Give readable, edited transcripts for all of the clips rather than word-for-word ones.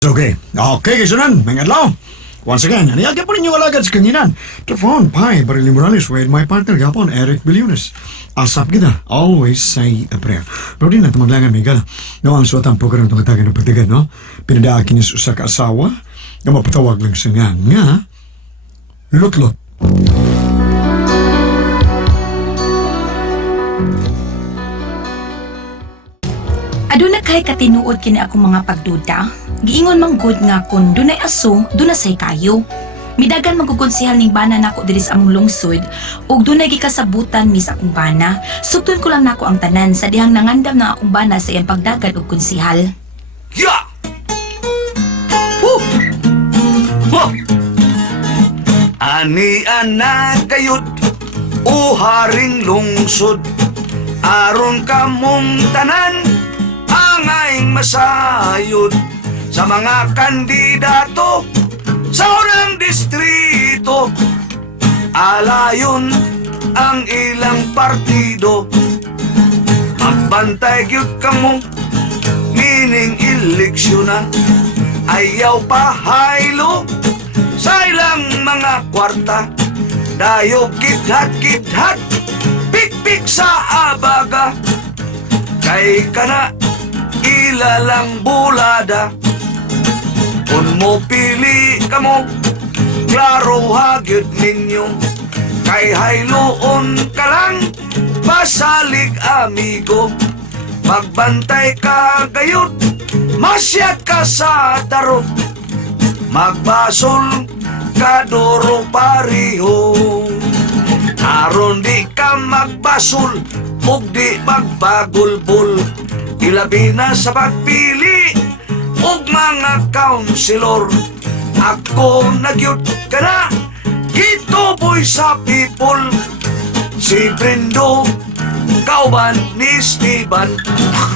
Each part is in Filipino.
Okay. Okay, kisunan. Mga adlaw. Once again, aniagyan po ninyo alagad sa kanginan. Telefon, Pai, Barili Morales, with my partner, Gapon, Eric Biliones. Asap kita, always say a prayer. Pero di na maglangan, Miguel. No, ang suwat ang program ng katagan ng pagdagan, no? Pinadaakin niya sa kaasawa, na mapatawag lang sa nga, lot-lot. Aduna kay katinuod kini akong mga pagduda. Giingon man gud nga kun dunay aso, dunay kayo. Midagan magkukonsehal ning bana nako diri sa among lungsod ug dunay gikasabutan mi sa akong bana. Sugton ko lang nako ang tanan sa dihang nangandam ng akong bana sa iyang pagdagan og konsehal. Ya! Huh! Ani anak kayod, uharing lungsod, aron kamong tanan, angay masayod sa mga kandidato sa unang distrito. Alayon ang ilang partido, magbantay gyud kamo mining eleksyon na. Ayaw pa haylo sa ilang mga kwarta, dayo kidhat-kidhat, pik-pik sa abaga, kay kana ilalang bulada. Kung mo pili kamo, klaro hagyod ninyo, kay hayloon ka lang, pasalig amigo. Magbantay ka gayud, masyad ka sa tarot, magbasol ka duro pariho. Aron di ka magbasol, ug di magbagulbol, ilabi na sa pagpili ug mga kaunsilor. Ako nagyud ka na, gituboy sa people, si Brendo kauban ni Steven.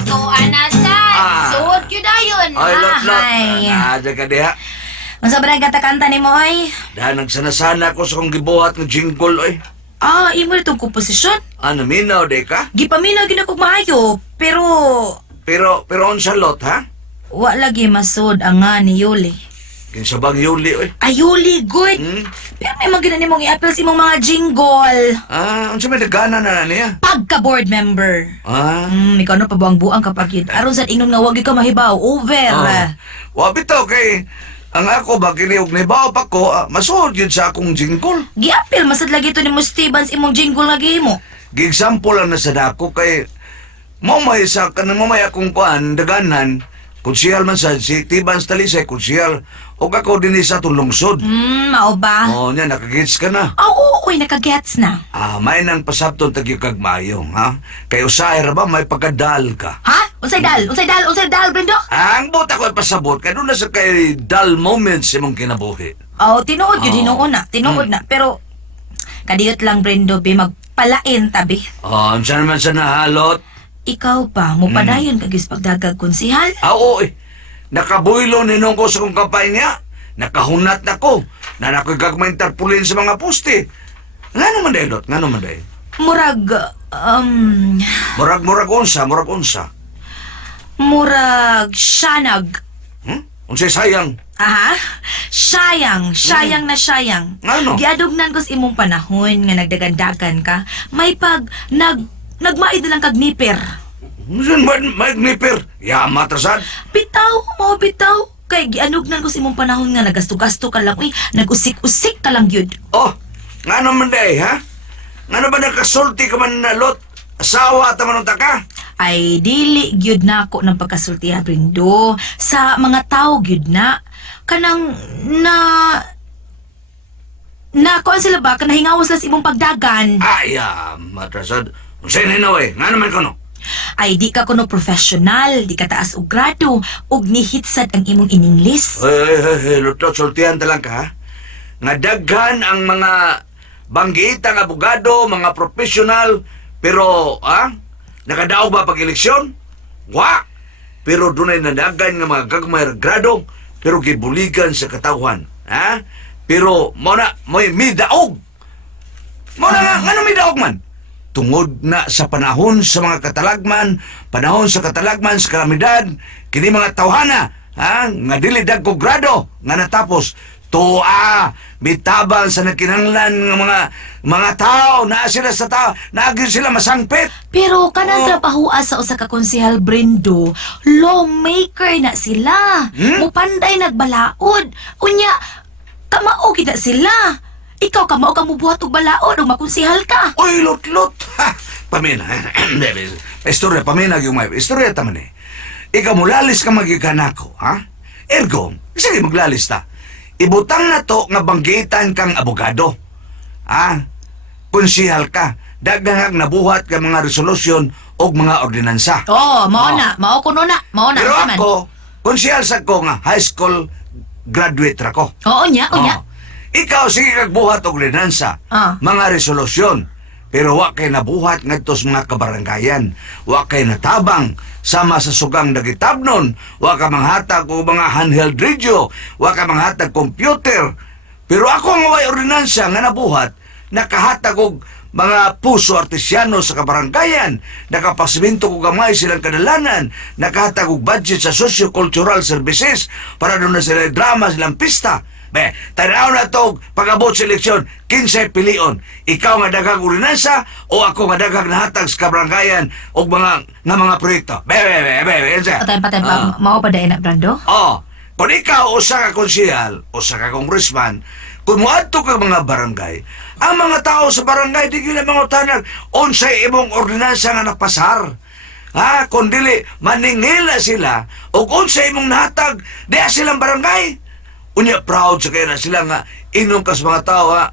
To anasan, suot gyud ayon. Ay, lot-lot. Ay. Ada ka diha. Unsa ba kanta-kanta nimo oy? Dahil nagsana-sana ko sa kong gibuhat ng jingle, oy. Imo itong komposisyon. Ano, minaw, de ka? Gipaminaw gyud ako maayo, pero Pero unsa lot, ha? wa lagi masud ang nga ni Yuli. Kinsa bang Yuli, oy? Ay, Yuli, good. Pero may mga mong i-appeal sa imong mga jingle. Unsa may nagana na niya? Pagka-board member. Ikaw na pabuang-buang kapag yun. Aron sa ingnon nga wag ka mahibaw. Over. Wa bitaw kay ang ako ba kiniog ni baw pa ko, masuod yun sa akong jingle. Gi-appeal masad lagi to ni mo Stevens imong jingle lagi mo. Gi-example lang na sa dako kay mamay sa kanang mamay akong kuan daganan. Kunsihal man sa si Tibans Talisay, kunsihal. O ako din sa tulungsod. Mao ba? Nya, nakagits ka na. Oo, nakagets na. May nang pasabton tagyo kag mayong, ha? Kay usahay ra ba may pagkadal ka? Ha? Unsay dal, Brendo? Ang buta ko pasabot, kay doon na sa kay dull moments imong kinabuhi. Tinuod yun, tinuod na. Pero, kadiyot lang, Brendo, be, magpalain tabi. Ansa naman sa nahalot? Ikaw pa, mo padayon kagis pagdagag konsihal? Oo, nakabuylo ninong ko sa kong kampanya. Nakahunat na ko. Na nako'y gagmay tarpulin sa mga poste. Nga naman dahil, Lot? Nga naman dahil? Murag, Murag unsa. murag syanag. Unsay sayang. Aha, sayang na sayang. Ano? Giadugnan ko sa imong panahon nga nagdagandagan ka, may nagmaid na lang kag nipper. Unsan ba magnipir? Yama trasad. Bitaw. Kay gianugnan ko sa imong panahon nga nagasto-gasto ka lang, nagusik-usik ka lang gyud. Nga naman dahil, ha? Nga ba nakasulti ka man na, Lot? Asawa at manong taka? Ay, dili gyud na ako ng pagkasultiha, Brindo. Sa mga tao gyud na. Kanang kuan sila ba? Kanahingawas lang sa imong pagdagan. Matrasad. Unsay ninaway? Nga naman ko, no? Ay, di ka kuno professional, di ka taas og grado, og nihitsad ang imong ininglis. Lot, sultihan talang ka, ha? Nga daghan ang mga banggitang abogado, mga professional, pero, nakadaog ba pag-eleksyon? Wa! Pero dunay nadagan nga mga gagmay grado, pero gibuligan sa katawan, ha? Pero, mo'y midaog! Nga midaog man? tungod na sa panahon sa mga katalagman, panahon sa katalagman sa kalamidad, kini mga tawhana ha, nga dili dagko grado nga natapos bitabang sa nakinanglan ng mga tao, naa sila sa tao, naagin sila masangpit. Pero kanang trabahua sa usa ka konsehal Brendo, lawmaker na sila. Mupanday nagbalaod. Unya, kamao kita sila. Ikaw kamao ka mubuhat og balaod o makonsehal ka. Uy, lot-lot. Ha, pamina. Istorya, pamina yung may. Istorya taman eh. Ikaw mulalis ka magiganako, ha? Ergo, sige maglalis ta. Ibutang na to nga banggitan kang abogado. Ah, konsehal ka. Daghang nabuhat ka mga resolusyon o mga ordinansa. Oo, mao na. Mao kuno na. Mao na. Pero naman. ako, konsehal sa ko nga high school graduate ra ko. Oo niya, o niya. Ikaw sige kagbuhat og ordinansa, mga resolusyon. Pero wa kay nabuhat ngadto sa mga kabaranggayan. Wa kay natabang sama sa sugang nagitabnon. Wa ka manghatag og mga handheld radio. Wa ka manghatag computer. Pero ako nga way ordinansa nga nabuhat, nakahatag og mga puso artisyano sa kabaranggayan, nakapasiminto ko gamay silang kadalanan, nakahatag og budget sa socio-cultural services para doon na sila drama, silang pista. Be, tanaw na to pag-abot sa eleksyon, 15 pilion. Ikaw nga daghang ordinansa o ako nga daghang nahatag sa kabaranggayan o mga proyekto. Be, Patay, mao pa dahil na, Brando? Oh, kung ikaw usa ka konsehal, usa ka congressman, kung muadto ka mga barangay, ang mga tao sa barangay di gila mga tanag unsay imong ordinansa nga napasar. Ha, kung dili maningila sila o unsay imong nahatag diha silang barangay. Unya proud sa kaya na sila nga inom ka sa mga tao ha,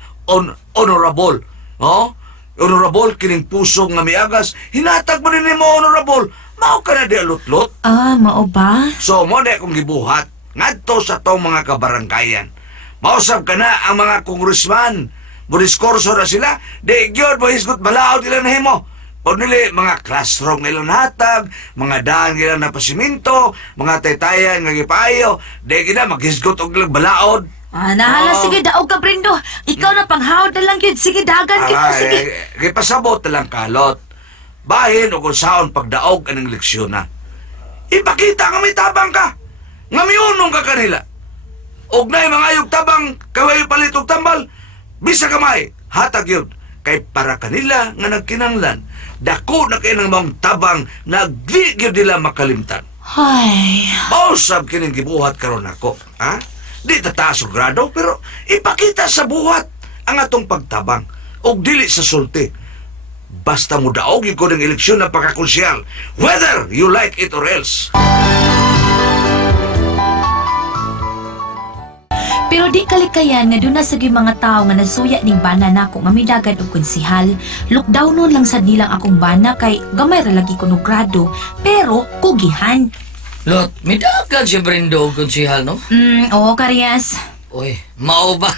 honorable. Oh? Honorable kining puso nga miagas, hinatag mo rin mo honorable. Mao ka na di alutlot. Ah, mao ba? So, mo na akong gibuhat ngadto sa tong mga kabaranggayan. Mausap ka na ang mga congressman. Buriskorso na sila. Di gyud mo hisgot balaod ilang nahimo. O nili, mga classroom ilang hatag, mga daan ilang napasiminto, mga taytayan nga gipayo. Di gina maghisgot og ilang balaod. Ah, nahala, sige, daog ka, Brendo. Ikaw na panghawad na lang yun. Sige, dagan kita, sige. Gipasabot na lang kalot. Bahin o kung saon pagdaog anong leksyon na. Ipakita nga may tabang ka. Nga miunong ka kanila. Og na'y mga ayog tabang, kaway palit og tambal, bisa kamay, hatag yun. Kay para kanila nga nagkinanglan, dako na kayo ng mga tabang na di yun nila makalimtan. Ay, Mausap kining gibuhat karon ako, ha? Di tataas og grado, pero ipakita sa buhat ang atong pagtabang. Og dili sa sulti. Basta mo daog ko ng eleksyon na pagkakonsyal, whether you like it or else. pero di kalikayan nga doon na sa mga tao nga nasuya ning bana na ako nga may dagan og konsehal. Lockdownon lang sa nilang akong bana kay gamay ra lagi ko no grado, pero kugihan. Lot, may dagan si Brendo og konsehal, no? Oo, Karyas. Uy, mao ba?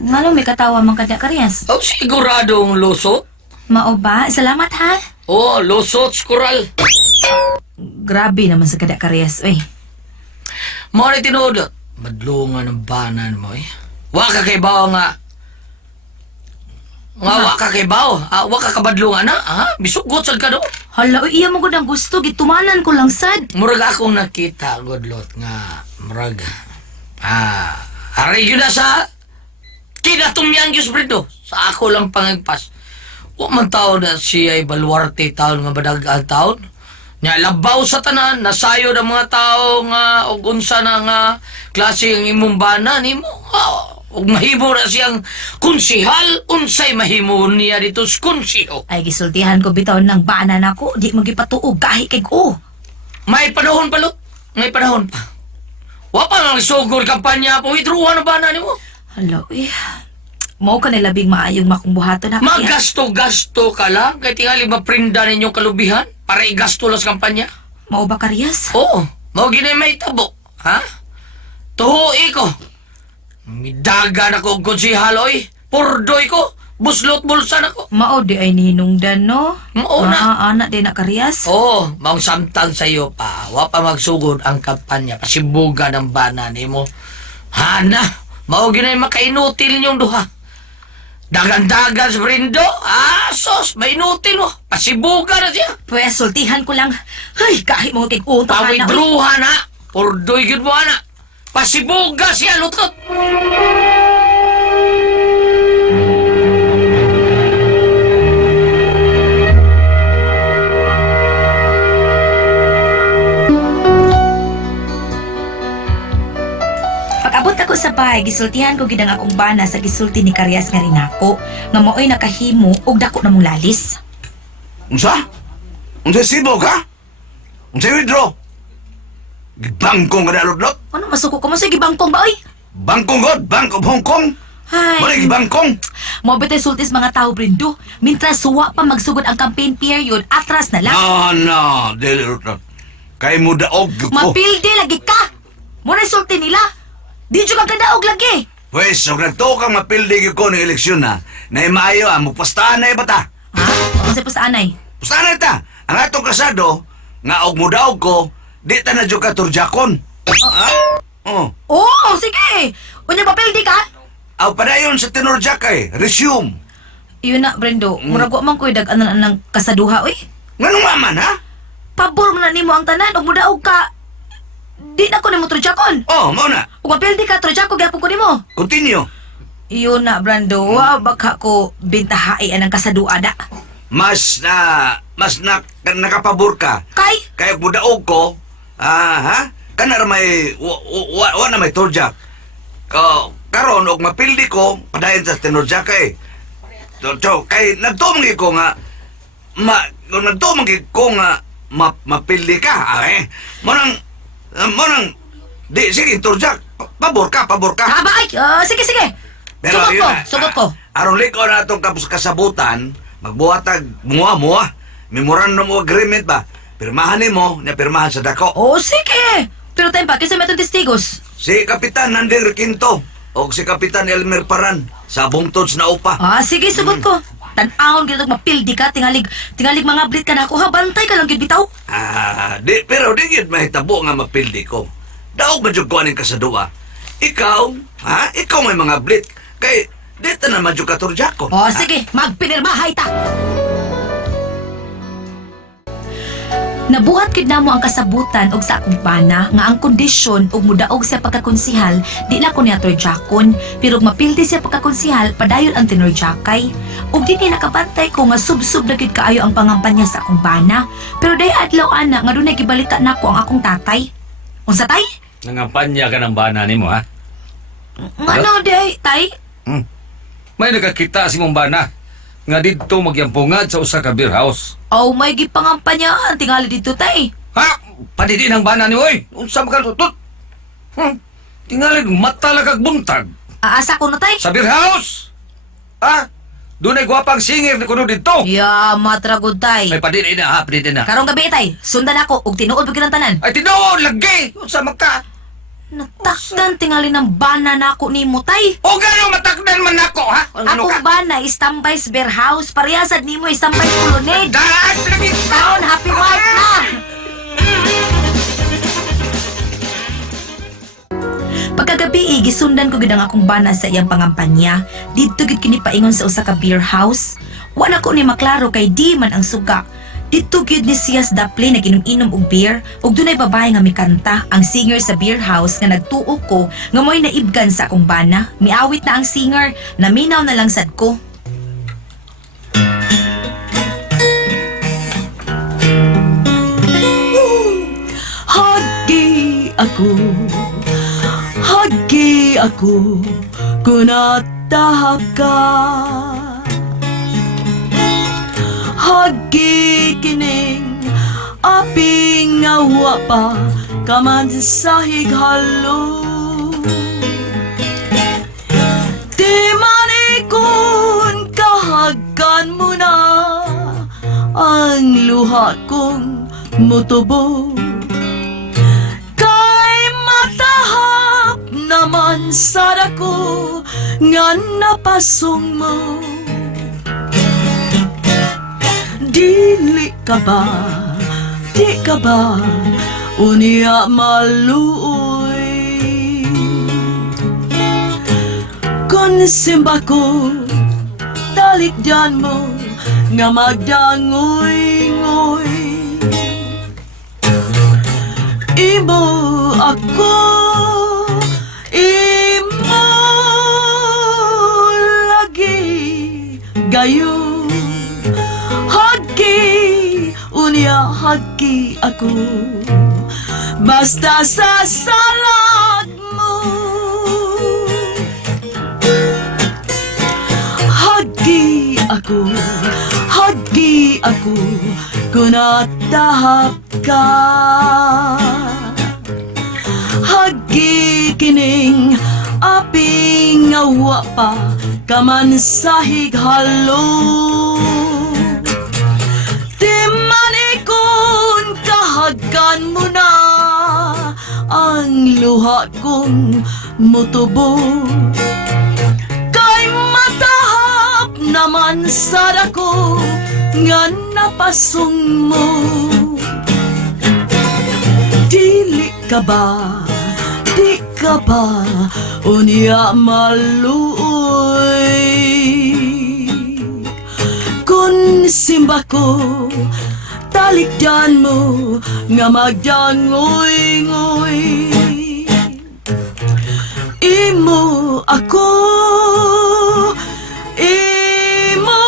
Ngano may katawa man kada, Karyas? O siguradong lusot? Mao ba? Salamat ha. Oh, lusot, skural. Grabe naman sa kada, Karyas. Uy. Mao ni tinuod. Madlungan ang banan mo, eh. Wa ka kay bawo nga. Nga wa ka kay bawo. Wa ka kabadlungan na, ha? Bisugot sad ka do. Hala, uy, iya mo gud ang gusto. Gitumanan ko lang sad. Murag akong nakita, Godlot, nga murag. Aray yun na sa kinatumyang Diyos, Brendo. Sa ako lang pangagpas. Wa man taon na siya ay baluarte taon nga badagal taon. Nya labaw sa tanan, nasayo ng mga tao nga og unsa na nga klase ang imong bana nimo. Og mahimo na siyang konsehal, unsay mahimo niya dito sa konseho. Ay, gisultihan ko bitaw ng bana na ko. Di magipatuog gahi kay ko. May panahon pa, Lot. May panahon pa. Wa pa nang sugod kampanya po, withdrawal na bana nimo. Hala, uy. Mao ka nilabing maayong makungbuhaton na. Magasto-gasto ka lang, kaya tingali maprinda ninyong kalubihan para igasto lang sa kampanya. Mao ba, Karyas? Oo, mao ginay may tabo, ha? Tuhoy ko. Midagan ako og konsehal, oy. Purdoy ko. Buslot bulsa na ko. Mao di ay ninungdan, no? Mao na. Anak din na, Karyas? Oo, maong samtang sa'yo pa. Wa pa magsugod ang kampanya. Pasibugan ang bana nimo. Hana, mao ginay makainutil ninyong duha. Dagan-dagan sa Brendo. Sos, mainutil mo. Pasibugan na siya. Pwes, sultihan ko lang. Ay, kahit mo kay utang. Pawidruhan, ha? Ordoy gid mo ana. Pasibuga siya lutot. Pag-abot ako sa bahay, gisultihan ko gid ang akong bana sa gisulti ni Karyas nga rin ako, nga maoy nakahimo og dako na mong lalis. Unsa? Unsa sibo ka? Unsa withdraw? Bangkong ka na lodlot? Ano masuko ko mo sa gibangkong ba oy? Bangkong god? Bank of Hong Kong? Wala Hay. bangkong? Mo betay sultis mga tao Brindo. Mintras suwa pa magsugod ang campaign period, atras na lang. No, dili lodlot. Kay mo daog ko. Mapildi lagi ka. Mo na sulti nila. Di jud ka kadaog lagi. Pwes, so nagtuo kang mapildig ko ng eleksyon na maayo magpastahan na ibata. Ha? Ano sa pusaanay? Pastahan na ita. Ang atong kasado, nga og mo daog ko, di ta na dyan ka turjakon. Ha? Oh. Oo, sige. Unya papildi ka? Aw padayon sa tinurjak kay, resume. Yun na, Brendo. Murag wa man ko'y dag-anan ng kasaduha, oy. Nganong maman, ha? Pabor mo na nimo ang tanan, og mudaog ka. Di na ko nimo trujakon. Oh, mo na. Ug mapildi ka, trujako gyapon ko nimo. Continue. Iyon na, Brando. Wa baka ko bintahae anang kasadua da. Mas nakapabor ka. Kay? Kaya mo daog ko, ha? Kanar may, wa na may turjak. Karon, og mapildi ko, padayon sa tinurjak kay. So, kay nagtumang ko nga, nagtumang ko nga, mapildi ka, eh. Monang, di, sige, turjak. Pabor ka. Haba ay, sige, sige. Sugot ko, sugot ko. Aron liko na itong kasabutan, magbuhatag, muwa. Memorandum of agreement ba? Pirmahan mo, na pirmahan sa dako. Oh, sige. Pero tayo pa, kasi may itong testigos. Si Kapitan Nander Quinto o si Kapitan Elmer Paran sa bungtod na upa. Sige, sugot ko. Tan-ahon gito mapildi ka, tingalig mga blit ka na ako, ha? Bantay ka lang gid bitaw. Pero di yun mahitabo nga mapildi ko. Daog madyog ko aning kasadua. Ikaw, ikaw may mga blit. Kay, dito na madyog katurjak ko. Sige, magpinirmahay ta. Nabuhat gid namo ang kasabutan og sa akong bana nga ang kondisyon og mudaog siya pagkakonsihal di na ko niya turjakon, pero ug mapildi siya pagkakonsihal padayon ang tinurjakay. Ug di ni nakabantay ko nga sub-sub na gid kaayo ang pangampanya sa akong bana, pero day adlaw ana nga dunay gibalita nako ang akong tatay. Unsa tay? Nangampanya ka ng bana nimo, ha? Ano day tay? May nakakita si mong bana nga dito magyampungad sa usa ka beer house. Oh, may gipangampanyaan tingali dito tay. Ha? Padidi ng bana ni oy. Unsa man ka tutot? Tingali mata lagag buntag Aasa ko na tay? sa beer house. Ha? Dunay gwapang singer ni kuno dito. Ya, matragod tay. May padidi na, ha? Padidi na. Karong gabi tay, sundan ako ug tinuod pag tanan. Ay tinuod lagi. Unsa man ka? Natakdan tingali ng bana na ako ni mo tay. O gano matakdan man ako, ha? Ano Akong ka? bana istambay sa beer house, parehasad nimo istambay sa kulunid. Daag lagi. Karon happy wife na. Pagkagabi, gisundan ko gid ang akong bana sa iyang pangampanya. Didto gid kini paingon sa usa ka beer house. Wa na ko ni maklaro kay di man ang suga. Didto gid ni Sias Daple naginom-inom og beer ug dunay babae nga mikanta, ang singer sa beer house nga nagtuo ko nga mo'y naibgan sa akong bana. Miawit na ang singer, naminaw na lang sad ko. Hagi ako, kunatahak ka. Hagi kining aping awa pa kaman sa highalo. Di manikon kahagan mo na ang luha kong mutubo. Kay matahap naman sada ko nga napasong mo. Dili ka ba, di ka ba, unya maluoy. Kung simba ko, talikdan mo, nga magdangoy-ngoy. Imo ako, imo lagi gayo. Hagi, unya hagi ako, basta sa salad mo. Hagi ako, kung natahap ka. Hagi kining aping awa pa, kaman sa highalo. Di man ikon kahagan mo na, ang luha kong mutubo. Kay matahap naman sa dako, nga napasong mo. Dili ka ba, di ka ba, unya maluoy. Kung simba ko, talikdan mo, nga magdangoy-ngoy. Imo ako, imo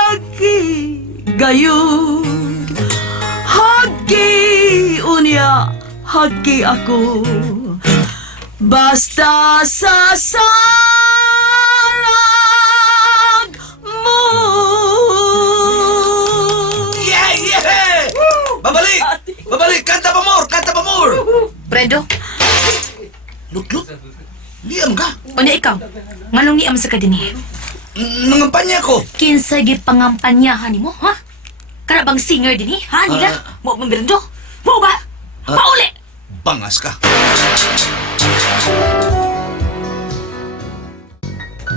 lagi gayon. Hagi unya, hagi ako, basta sa salag mo. Yeah! Babalik! Babalik! Kanta pa more! Kanta pa more! Brendo, Lut! Liam ka! unya ikaw, nganong niam sa kadini? Nangampanya ko! Kinsa gi pangampanyahan nimo, ha? Kana bang singer dinhi, ha nila? Mo man Brendo? Mo ba? Pauli! Bangas ka!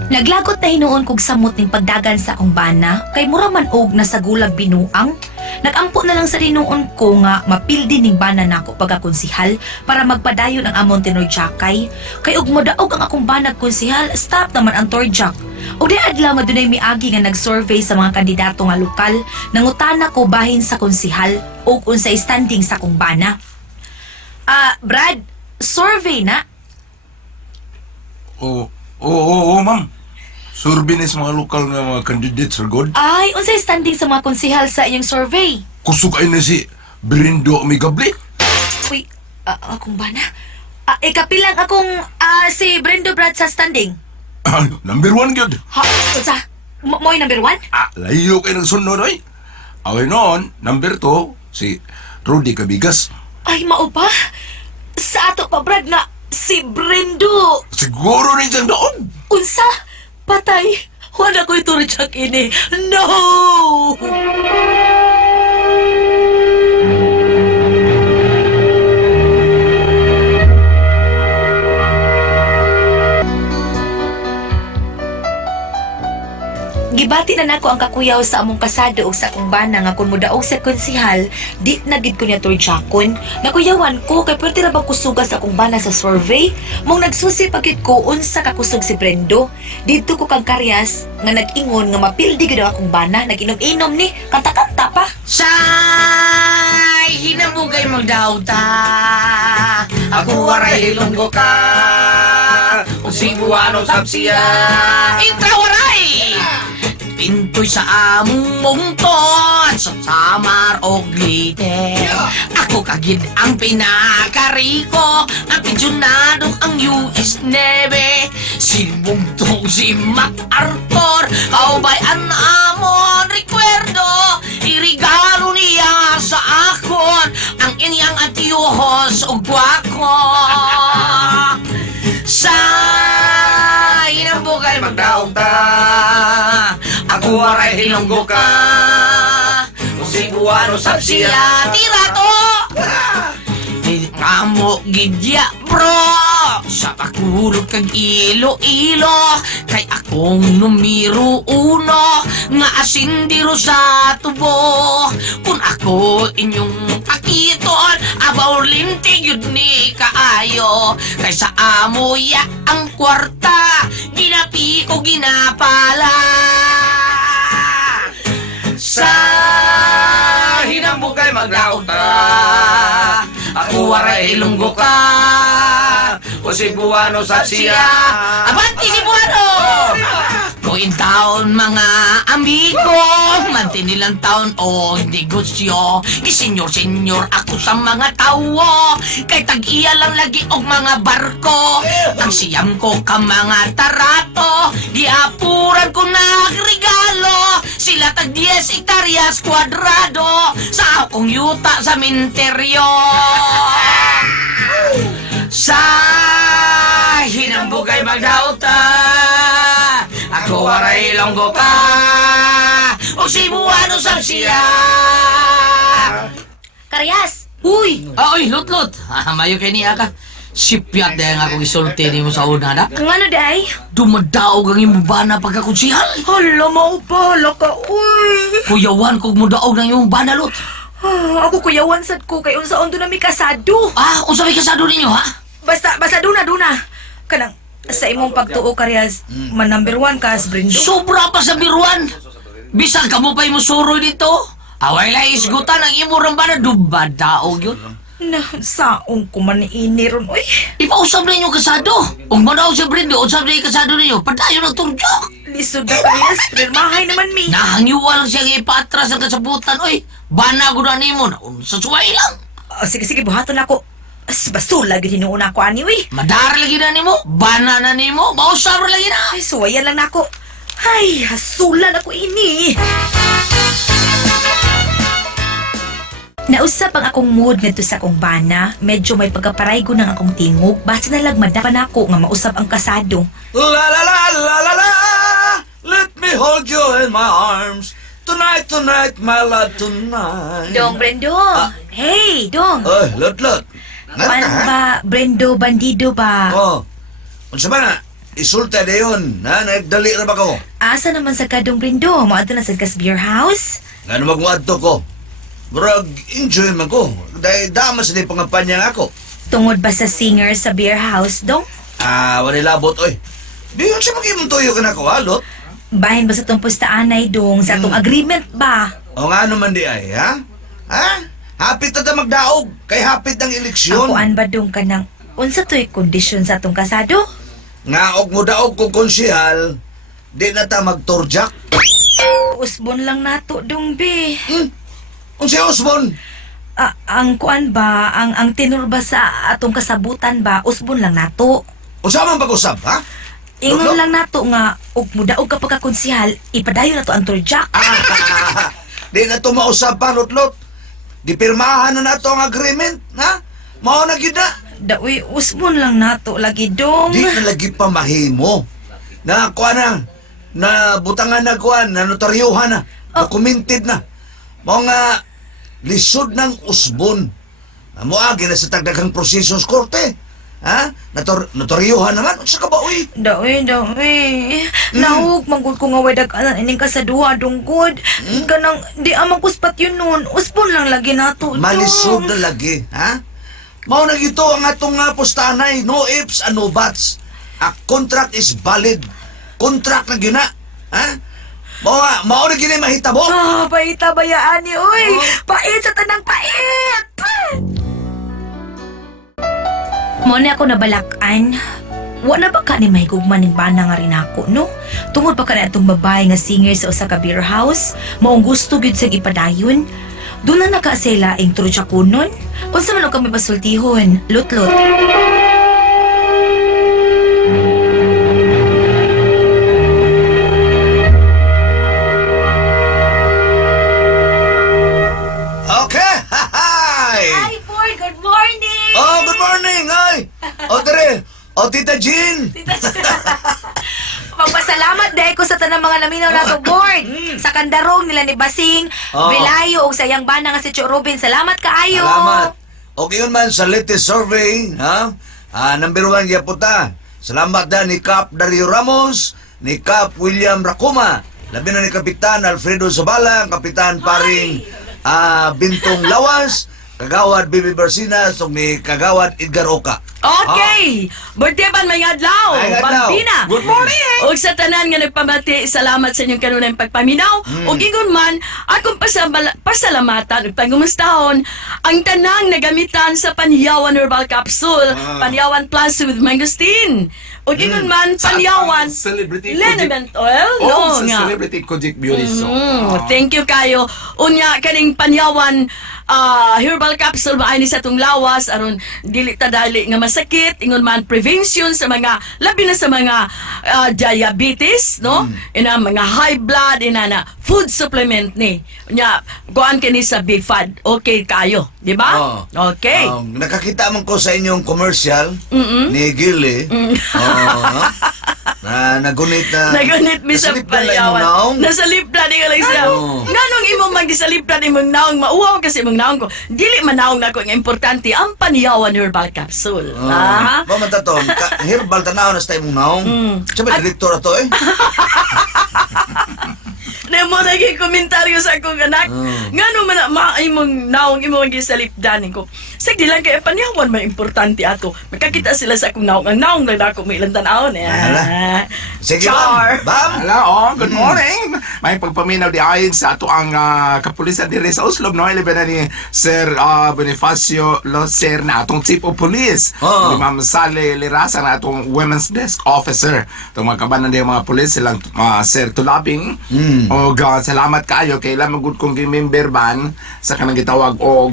Naglagot na hinuon kog samot ning pagdagan sa akong bana, kay mura man og nasa gulag binuang. Nagampo na lang sa hinuon ko nga mapildi ning bana nako pagkakonsihal para magpadayon ang amon tenor Jakay. Kay ug modaog ang akong banag konsihal, stop naman ang torjak. Og di adlaw nga dunay miagi nga nag-survey sa mga kandidato nga lokal, nangutana ko bahin sa konsihal ug unsay standing sa akong bana. Brad, survey na. Oo, ma'am. Survey ni sa mga lokal nga mga candidates, God. Ay, unsay standing sa mga konsihal sa iyong survey? Kusog ay na si Brindo Amigable. Uy, akong bana. Ikapilang akong si Brendo Brad sa standing. Number 1, God. Ha? Unsa? Mo'y number 1? Layo kayo ng sunod, ay. Away noon, number 2, si Rudy Cabigas. Ay, mao pa? Sa ato pa, Brad, nga si Brendo. Siguro rin siyang doon. Unsa? Patay. Wala ko ito rin ini. No! Gibati na nako ang kakuyaw sa among kasado ug sa akong bana nga kun modaog sa konsihal, di na gid ko niya turjakon. Nakuyawan ko kay pwede ra ba kusuga sa akong bana sa survey? Mong nagsusi pagit ko unsa ka kusog si Brendo. Dito ko kang karyas nga nag-ingon nga mapildi gid akong bana, nag-inom-inom ni kanta-kanta pa. Say, hinamugay mong dauta. Ako waray hilonggo ka. Kung sibuano sabsiya. Intra waray! Pintoy sa among mungtot sa samar og lite. Ako kagid ang pinakariko, ang pensyonado ang US Navy. Sinubugtong si MacArthur, kaubayan amon recuerdo. Irigalo niya sa akon ang inyang atiyuhos og gwako. Sa inabukay magdaog ta. Ako waray hilonggo ka. Kung siguano sabsiya tirato. Amo gidya bro. Sa kakulog kag ilo-ilo. Kay akong numero 1 nga asindiro sa tubo. Kung ako inyong pakiton, abaw linti yun ni kaayo. Kay sa amo ya ang kwarta, ginapi ko ginapala. Sa hinambukay magdaog ka. Ako waray ilunggo ka. O Cebuano sa siya. Abanti Cebuano! Tuwing taon mga amigo, mantinilang taon o negosyo. Isenyor-senyor ako sa mga tawo, kay tag-iya lang lagi og mga barko. Ang siyam ko ka mga tarato, giapuran ko nagregalo. Sila tag 10 hektaryas kwadrado, sa akong yuta sa minteryo. Sa hinambugay magdauta, ako waray ilonggo ka, o Cebuano sa siya. Karyas! Uy! Oy, lutlot. Mayo kay niya ka. Sipyat dahil nga akong isulti ni mo sa una na. Ang ano, day? Dumadaog ang imong bana pagkakunsihal. Hala, maupala ka, uy! Kuyawan kog mudaog ng imong bana, lot. Ako kuyawan sad ko, kay unsaon doon na may kasado. Unsa may kasado ninyo, ha? Basta duna. Kanang, sa imong pagtuo, Karyas, man number 1 ka, Brindo. Sobra pa sa biruan. Bisag ka mo pa mo suroy dito. Away lang isgutan ang imo ring bana, dumadaog yun. Na, saong ko man ini ron, uy. Ipausap na inyong kasado. Ug manaw si Brindo, usap na yung kasado ninyo. Padayon ang turjak. Lisod na, Karyas, pero mahay naman mi. Nahangyuwa lang siyang ipatras ang kasabutan, oy. Bana ko na nimo na sa suway lang. Sige, buhaton ako. Basula, gid hinuuna ko, ani, uy. Madar lagi na nimo, bana na nimo, mausap ra lagi na. Ay, suwayan lang na ako. Ay, hasulan ako ini. Nausap ang akong mood ngadto sa akong bana. Medyo may pagkaparaygo ng akong tingog. Basta nalagmada pa na ako nga mausap ang kasado. La la la la la la. Let me hold you in my arms. Tonight, my love, tonight. Dong, Brendo. Hey, Dong. Oy, lot. Paano ba, Brendo, bandido ba? Oh. Unsa ba na? Isulta na yun. Nagdali na ba ko? Asa naman sa kadong, Brendo? Maadto na sa Gas Beer House? Nga magmuadto ko. Murag, enjoy man ko. Dahil damas na yung pangapanya nga ako. Tungod ba sa singer sa Beer House, Dong? Wala labot, oy. Di yun siya magkimuntuyo ka na ko, halot. Bahin ba sa itong pustaanay, Dong? Sa itong agreement ba? O nga naman di ay, ha? Ha? Hapit na ta magdaog. Kay hapit ng eleksyon. Akuan ba, Dong, ka ng unsa to'y kondisyon sa itong kasado? Nga og mo daog kong konsihal, di na ta magtorjak. Usbon lang nato, Dong, be. Unsi Osmon? Ang kuan ba, ang tinur ba sa atong kasabutan ba, usbon lang nato. Unsa man pag-usap, ha? Ingon Lolo? lang nato nga, ug mudaog ka pagkakonsihal, ipadayon nato ang turjak. Di na to mausap pa, Lotlot. Di pirmahan na nato ang agreement, ha? Mao na gid na. Dawi, usbon lang nato lagi, Dong. Di na lagi pa mahimo. Na kuan na butangan na kuan, na notaryuhan na, documented na. Mao nga lisod ng usbon. Amoagi na sa tagdaghang proseso sa korte. Ha? Notaryuhan naman. Unsa ka ba, uy? Dawi. Naug, manggod ko nga wadag ining kasaduha, Donggod. Kanang, di amang kuspat yun nun. Usbon lang lagi nato, Dong. Malisod na lagi, ha? Mao na gito ang atong nga pustanay, no ifs and no buts. A contract is valid. Contract na gina, ha? Mao na gina mahitabo. Paita bayaan ni, uy. Pait sa tanang pait. Mo na ako nabalakan. Wala ba ka ni mahigugman ng bana nga rin ako, no? Tungod pa ka na itong babae nga singer sa usa ka beer house, maong gusto gyud sa ipadayon. Doon na nakaasela ang turutya kunon. Unsa man kami pasultihon, lutlot. Okay, hi! Hi, boy! Good morning! Oh, good morning, ay! O, tere! O, Tita Jean! Magpasalamat dahil ko sa tanang mga naminaw nato board. Sa kandarong nila ni Basing, Oo. Vilayo, o sayang bana nga si Cho Robin. Salamat kaayo! Salamat! Okay yun man sa latest survey, ha? Number 1 yaputa. Salamat na ni Cap Dario Ramos, ni Cap William Racuma, labi na ni Kapitan Alfredo Zabala, Kapitan Paring Bintong Lawas, Kagawad Bibi Barsinas, ug ni Kagawad Edgar Oka. Okay. Birthday may adlaw. May adlaw. Bambina. Good morning. O sa tanan nga nagpamati, salamat sa inyong kanunay pagpaminaw. O ingon man, akong pasalamatan ug pangumustahon ang tanang nagamitan sa Panyawan Herbal Capsule, Panyawan Plus with Mangosteen. O ingon man, Panyawan Celebrity Liniment Oil. Oh, No, sa nga. Celebrity Kojic Beauty Soap. Thank you kayo. Unya kaning Panyawan herbal capsule maay ni sa tong lawas aron dili ta dali nga masakit ingon man prevention sa mga labi na sa mga diabetes no ina mga high blood ina na food supplement ni unya kuan kini sa BFAD okay kayo di ba Oh. okay Nakakita man ko sa inyong commercial ni Gilly. Na nagunit na... nagunit mi sa nasalip na lang imong Panyawan naong. nasa lipdan nga lang siya Oo. nganong imong magisalipdan imong naong mauwaw kasi imong naong ko dili man naong nako nga importante ang Panyawan herbal capsule ha Mamataton, herbal tanaw na sa imong naong. Sabi, direktor ato eh. na mo naging komentaryo sa akong anak ngano man imong naong imong gisalipdan ko sige lang kay Panyawan may importante ato makakita sila sa akong naong ang naong lang ako may ilang tanawon Hala. Sige, Char. Bam. Hello, good morning. May pagpaminaw di ayon sa ato ang kapulisan diri sa Oslo, no? Ilaban na ni Sir Bonifacio Loser na atong Chief of Police. Oh. Ni Ma'am Sally Lirasa na atong Women's Desk Officer. Itong mga kabanan din mga pulis, silang Sir Tulaping. O salamat kayo kay lamang good kong member ban sa kanang gitawag o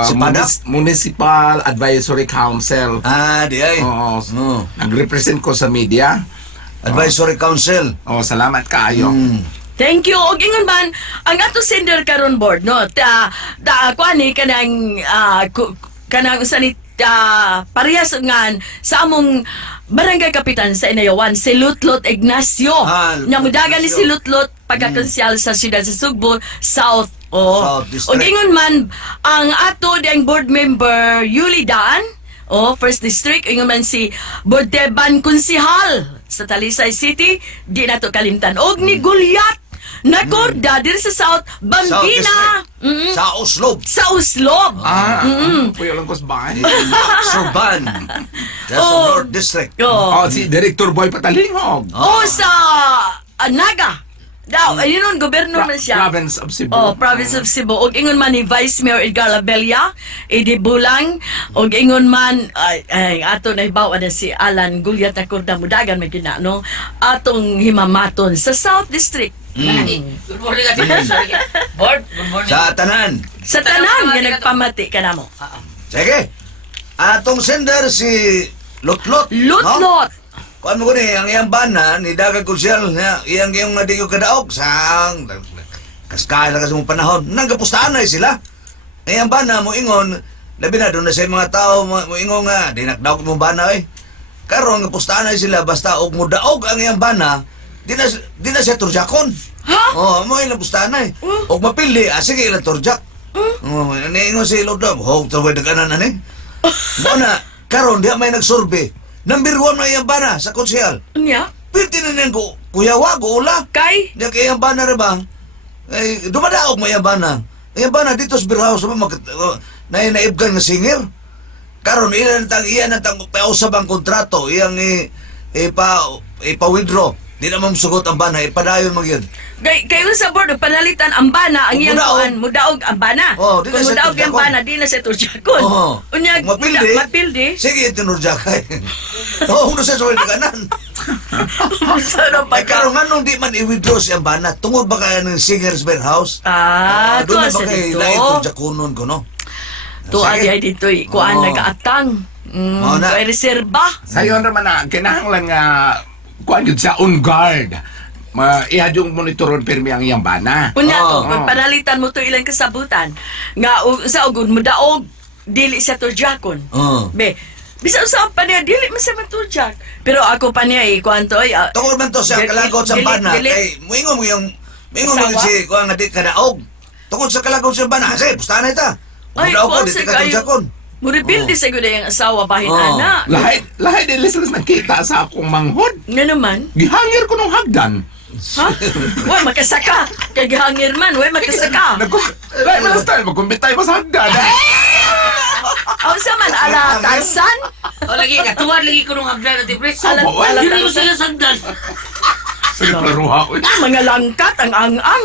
Si Padap? Municipal Advisory Council. Di ay. Oo. Oh. Nag-represent ko sa media. Advisory Council. Salamat kayo. Thank you. Og ingon man ang ato sender karon board no. Kuani kanang kanang usanit parehas ngan sa among barangay kapitan sa Inayawan si Lutlot Ignacio. Nya mudagan ni si Lutlot pagkakonsyal sa siyudad sa Sugbo South. South Og District. ingon man ang ato ding board member Yuli Daan First District, ingon man si Bordeban Konsihal sa Talisay City, di na to kalimtan. Og ni Gulyat, nakorda diri sa South Bambina. District. Sa Oslo. Sa Uslob. Kuya lang ko sa bahay. Surban. That's Oh. North District. Si Director Boy Patalingog. Sa Naga. Daw, ayun nun, gobyerno man siya. Province of Cebu. Province of Cebu. Og ingon man ni Vice Mayor Edgar Labella, Edi Bulang, og ingon man, ay ato na hibaw na si Alan Gulyat na kurda mudagan may no? Atong himamaton sa South District. Good morning, Ate Sorry. Board, good morning. Sa tanan. Sa tanan, nga nagpamati ka na mo. Sige. Atong sender si Lutlot. Lutlot! Kuan mo ko ni, ang iyang bana, ni Dagang Konsyal, iyang iyong nadiyo kadaog, sang, kaskaya na kasi mong panahon, nanggapustahan na sila. Ang iyang bana, mo ingon, labi na doon na sa mga tao, mo ingon nga, dinakdaog mong bana eh. Karon nga pustahan na sila, basta og mo daog ang iyang bana, di na siya turjakon. Ha? Mo ilang pustahan na eh. Og mapili, sige ilang turjak. Niingon si Lodom, hog tawag daganan na ni. Mo na, karon di may nagsurvey. Number 1 na iyang bana sa konsyal. Nya? Pirti na niyan ko, kuyawa, guula. Kay? Diya kay iyang bana rin ba? Ay, dumadaog mo iyang bana. Iyang bana dito sa beer house, naibgan nga singer. Karon iyan natang pausab ang kontrato, iyang ipa-withdraw. Di naman sugot ang bana, ipadayon mo yun. Kayo sa board, panalitan ang bana, ang iyang Mudaog. kuan, mudaog ang bana. Oh, di na Kung siya mudaog ang turjakon. bana, di na siya turjakon. Oo. Unya, Mapildi. mapildi. Sige, tinurjakay. Oo, kung sa suway na kanan. Sana Ay, karon nga nung di man i-withdraw siyang bana, tungod ba kaya ng singer's beer house? tuwa Doon na ba sa kayo dito. lain turjakunon ko, no? Tuwa Sige. di ay dito, kuan Oo. nagaatang. Oo na. Kaya reserba. Sayo naman na, kinahanglan nga, kuhan yun sa on guard. Ihadyung monitoron pirmi ang iyang bana. Unya to, Oo. kung panalitan mo to ilang kasabutan, nga sa ugod mo daog, dili sa turjakon. Oo. Be, bisa usap pa niya, dili man sa matujak. Pero ako pa niya kuan to, Tungod man to siya kalagot sa bana, kay muingon mo yung Asawa? si kuha nga di kadaog. Tungod sa kalagot sa bana, sige, pustahan na ita. Umudaw ko, di sige, ka turjakon. Muribildi sa gud yung asawa bahin Oo. ana. Lahat din listeners nakita sa akong manghod. Nga naman. Gihangir ko nung hagdan. Ha? Uy, makasaka. Kay gihangir man, uy, makasaka. Lahat na style, magkumbitay mo sa hagdan. Aw sa man ala Tarzan? O lagi, katuwad lagi ko nung hagdan Ate Pres. Ala- ala- Dili ko sila sagdan. Sige, plaruha ko. Mga langkat ang ang-ang.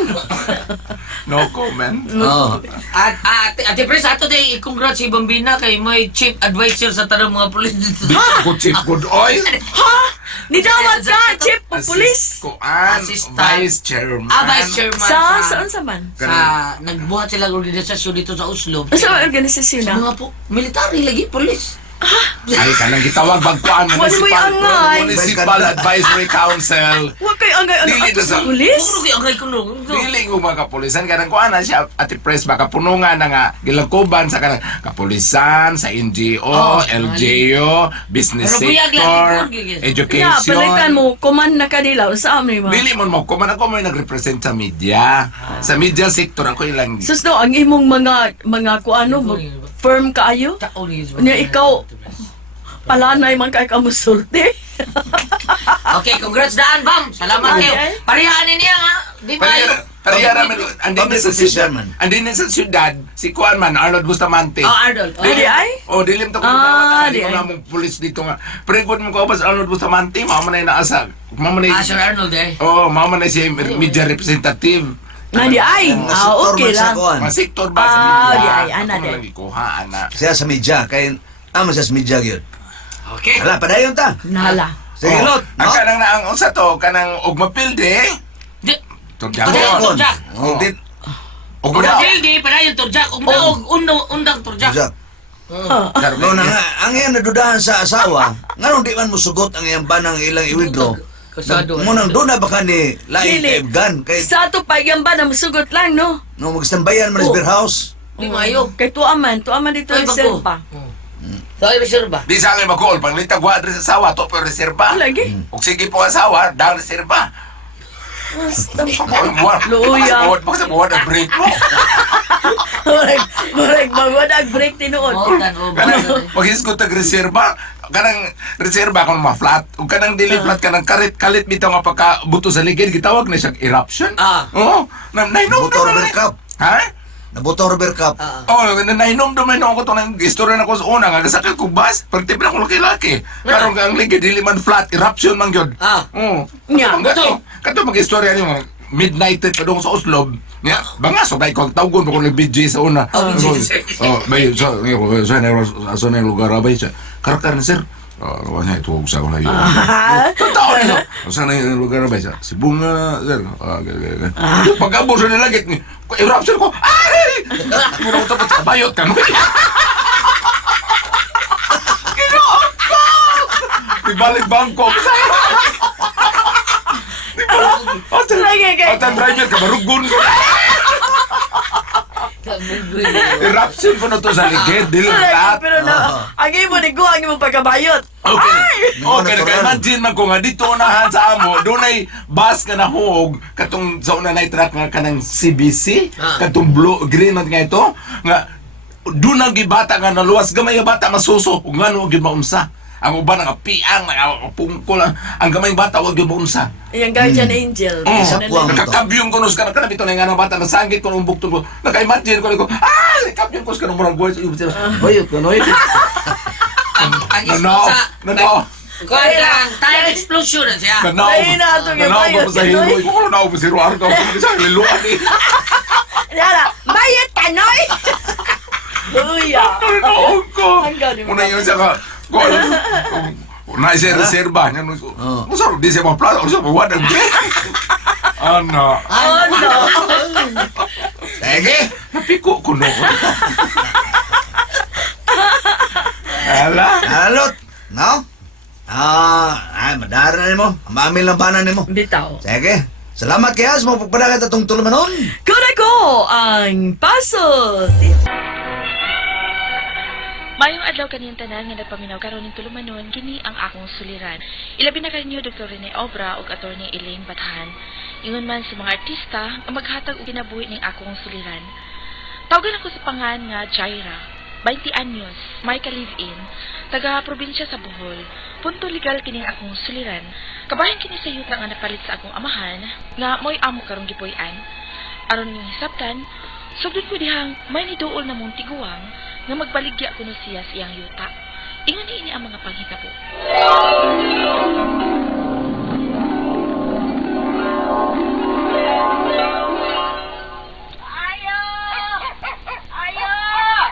No comment. Oh. At Ate Pres, ato day i-congrats si Bambina kay may chief advisor sa tanong mga pulis dito. Di ko chip good oil. Ha? Nidawat ka, chief of police. Kuan, Assistant. vice chairman. Vice chairman Saan sa man? sa nagbuhat sila ng organisasyon dito sa Oslo. Sa organisasyon Sa na? mga po, military lagi, pulis. Ay, kanang gitawag bagkuan Wala mo iangay. Municipal Advisory Council. Huwag kayo angay ang Dili ato na sa sa- pulis. Puro kayo ang ko nung. Dili ko mga kapulisan kanang kuan na siya Ate Pres baka punungan na nga gilangkuban sa kanang kapulisan, sa NGO, LGU, business Pero buyag lang, sector, buyag lang. Kaya, education. palitan mo, kuman na kanila. Sa amin mo. Dili mo kuman ako may nagrepresent sa media. Sa media sector ako ilang Sus no, ang imong mga kuano, firm kaayo. Nya ikaw, palanay man kay kamusulti. Okay, congrats daan, Bam. Salamat kayo. Okay. Parihanin niya, ha? Di ba? Pariyara man andin Pamit sa si syudad. Sherman. Andin sa syudad si kuan man Arnold Bustamante. Oh, Arnold. Dili ay? Oh, dilim to ko di na ay. namong pulis dito nga. Pero kung mo ko ba sa Arnold Bustamante, mama na inaasa. Mama na Sir Arnold, eh. Oh, mama na siya media representative. Na di ay. Okay lang. Mga sektor ba sa Ah, media? di ay, ana, Ako di. lagi kuha, ana. Siya sa media, kay tama siya sa media gyud. Okay. Hala, padayon ta. Nala. Sige, Lot. Ang kanang na ang usa to, kanang ugma pilde. Di. Tugyan Padayon, ko. Turjak. Oh, dit. Ugma Undang daw. Dildi, padayon, Turjak. Undang, Turjak. Jack. No na nga, ang iyang nadudahan sa asawa, nganong di man mo sugot ang iyang banang ilang i-withdraw. Kasado. Munang doon na baka ni lain Dili. kaibgan kay Sa ato pa yan ba na masugot lang, no? no magstambayan man sa beer house. Di mayo. Kay tuaman dito Ay, ang bako. selpa. So, ay reserva. Di sa akin mag-call, pag litag wa sa asawa, to pero reserba. Lagi. Ug sige po ang asawa, dahil reserba. Basta. Buwan. Luya. Bakit sa buwan ang break mo? Murag, magwadag break tinuod. Mautan, o. Mag-isgot tag reserba. Kanang reserba kung ma-flat. Ug kanang dili flat kanang kalit bitaw nga pagkabuto sa ligid gitawag na siya eruption. Ah. Oo. Nainom Motor naman beer eh. cup. Ha? Nabuto Robert Cup. Oh, nainom naman ako itong istorya na ko sa una nga gasakit ko bus. Pagtipin ako laki-laki. Karon nga ang ligid dili man flat, eruption man gyud. Ah. Oo. Nya. Kato mag-istorya niyo midnight pa doon sa Oslo. Nya, banga so kay kog tawgon ko nag BJ sa una. Oh, BJ. Oh, bay sa na lugar abay siya. Karakter ni sir. Oh, wala ito sa ko layo. Totoo niyo. Sa na lugar abay siya. Si Bunga, sir. Pagkabot sa nilagit ni eruption ko. Ay! Mura ko tapos bayot ka. Ginoon ko! Ibalik bangko. Lagi kay. At ang driver ka, marugun ko. Eruption ko na to sa ligid, dili Lagi, lahat. pero na, ang imo ni ang imo pagkabayot. Okay. Okay, natural. naka-imagine man ko nga dito unahan sa amo, doon ay bus ka na huog, katong sa una na truck nga kanang CBC, katong blue, green man nga ito, nga doon ang gibata nga naluwas, gamay nga bata masuso, ug nga no gimaunsa. Ang uban nga piang, pungkol, ang gamay bata wag gimaunsa. Yung guardian angel. Oh, Isa po ang- nakakabyong ko nus ka na dito na nga ng bata nasanggit ko ng bukto ko. Naka-imagine ko nakabyong ko ka ng murag boys. Bayot ka no. Ang Nanaw. sa... Nanaw. Kuhan lang, tire explosion na siya. Nanaw. Ay, na, ito nga, Nanaw bayot ko sa ka, hilo. Noy. Ko nanaw ko si Ruar ka. Sa liluan eh. Yala, bayot ka, Noy! Luya. Nanaw ko. Hanggang di mo Muna yun siya ka. Na siya reserva niya. Masarap di siya maplata. Ano siya mawadag. Ano? Oh, no. Sige. Napiko ko no. Ala. Alot. No? Madara na nimo. Mamil lang banan nimo. Bitaw. Sige. Salamat kaya sa mga pagpadagat atong tulumanon. Kuna ko ang puzzle. Mayong adlaw kaniyang tanan nga nagpaminaw karon ning tulumanon kini ang akong suliran. Ilabi na kaninyo Dr. Rene Obra ug Attorney Elaine Bathan. Ingon man sa mga artista ang maghatag og kinabuhi ning akong suliran. Tawagan ako sa pangan nga Jaira, 20 anyos, may ka-live-in, taga probinsya sa Bohol. Punto legal kining akong suliran. Kabahin kini sa yuta nga napalit sa akong amahan nga moy amo karong gipuy-an. Aron ni sabtan, sugdon ko dihang may niduol na mong tiguang nga magbaligya kuno siya sa iyang yuta. Ingon ini ang mga panghitabo.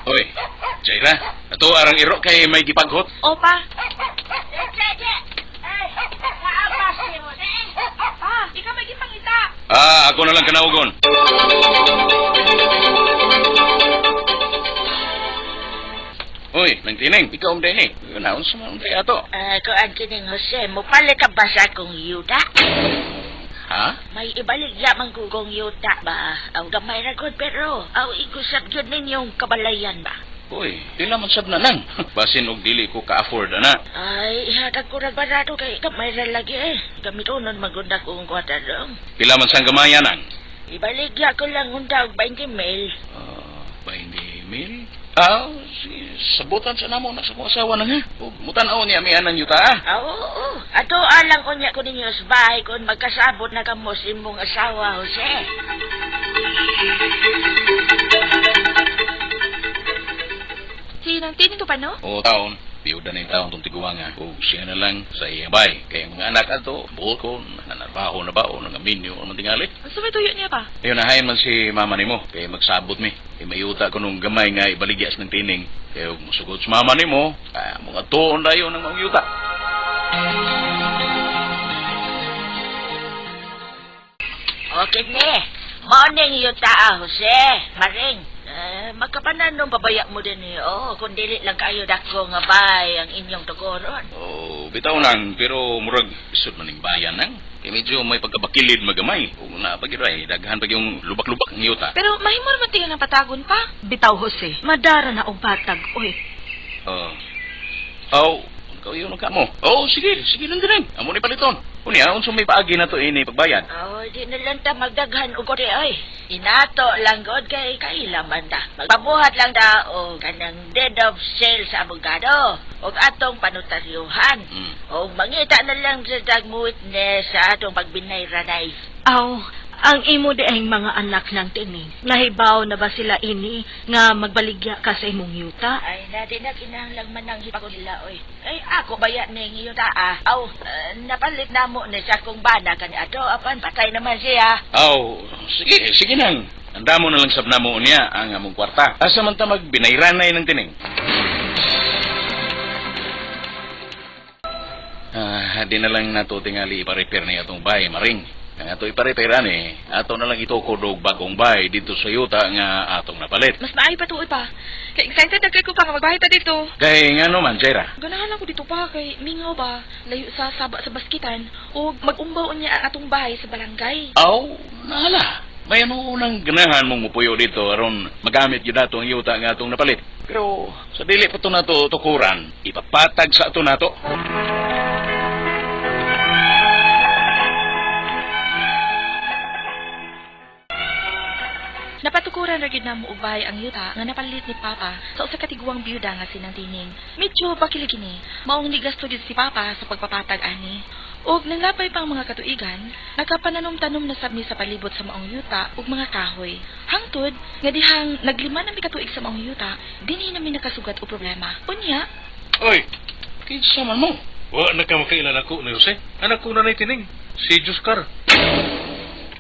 Oy, Jaira, ato arang iro kay may gipaghot. Opa. Ikaw may gipangita. Ako na lang kanaugon. Oy, nang tineng, ikaw din eh. Naon sa mga day ato. Kuan kining Jose, mupalik ka ba sa kong yuta? Ha? May ibaligya man kong yuta ba? Ang gamay ra gud pero aw igusab gyud ninyong kabalayan ba? Uy, di naman sab na lang. Basin og dili ko ka-afford na. Ay, ihatag ko ra barato kay gamay ra lagi eh. Gamitonon magunda kong kwarta dong. Pila man sang gamayan ang? Ibaligya ko lang unta og 20 mil. 20 mil? Sabutan sa namo na sa kong asawa na nga. Mutanaw niya may anang yuta Oo. Ato alang unya ko ninyo sa bahay kung magkasabot na kamo sa imong asawa, Jose. Si nang tinin to pa, no? O taon, biyuda na yung taon itong tiguanga. O siya na lang sa iyang bay. Kaya mga anak ato, bukon, nanarbaho na ba o nangaminyo o mantingali. Ang sumay tuyo niya pa. Ayun, nahayin man si mama ni mo. Kaya magsabot mi. Kaya mayuta ko nung gamay nga ibaligyas ng tining. Kaya huwag masugod sa mama ni mo. Kaya mga tuon na yun ng mga yuta. Okay ne. Morning yuta, Jose. Maring. Magkapananong babaya mo din eh. Kung dili lang kayo dako nga bay ang inyong tugoron. Bitaw nang, pero murag isod maning bayan nang. Kaya medyo may pagkabakilid magamay. Kung napagiray, daghan pag yung lubak-lubak ng yuta. Pero mahimor man tiyan ng patagon pa. Bitaw, Jose. Madara na og patag, oy. Ikaw yun ka mo. Sige lang din. Amo ni paliton. Unya, unsa may paagi na to ini pagbayad. Di na lang ta magdaghan og kore ay. Inato lang god kay kailaman ta. Magpabuhat lang ta og kanang deed of sale sa abogado og atong panotaryuhan. Og mangita na lang sa witness sa atong pagbinay-ranay. Ang imo di ay mga anak ng tining. Nahibaw na ba sila ini nga magbaligya ka sa imong yuta? Ay, di na kinahanglang manang hipako nila, oy. Ay, ako baya ning iyo ta, napalit na mo ni sa kong bana kani ato, apan patay naman siya. Sige nang. Anda mo na lang sab namo niya ang among kwarta. Asa man ta magbinayranay ng tining. Di na lang nato tingali ipa-repair na atong bahay, Maring. Ang ato ipareperan ato na lang itukod og bagong bahay dito sa yuta nga atong napalit. Mas maayo pa tuoy pa. Kay excited na kay ko pa nga magbahay ta dito. Kay nga naman, Jaira. Ganahan lang ko dito pa kay mingaw ba layo sa saba sa baskitan o mag-umbaw niya ang atong bahay sa barangay. Nahala. May ano unang ganahan mong mupuyo dito aron magamit yun nato ang yuta nga atong napalit. Pero sa dili pa to nato tukuran, ipapatag sa ato nato. Napatukuran ra gyud namo og bahay ang yuta nga napalit ni Papa sa usa ka tiguang byuda nga si Nang Tining. Medyo bakilig kini, maong nigasto gyud si Papa sa pagpapatag ani. Og nanglapay pang mga katuigan, nagkapananom-tanom na sab ni sa palibot sa maong yuta ug mga kahoy. Hangtod nga dihang naglima na mi katuig sa maong yuta, dinhi na mi nakasugat og problema. Unya, Oy, kinsa man mo? Wa na ka makailan ako na Jose. Anak ko na tining, si Juskar.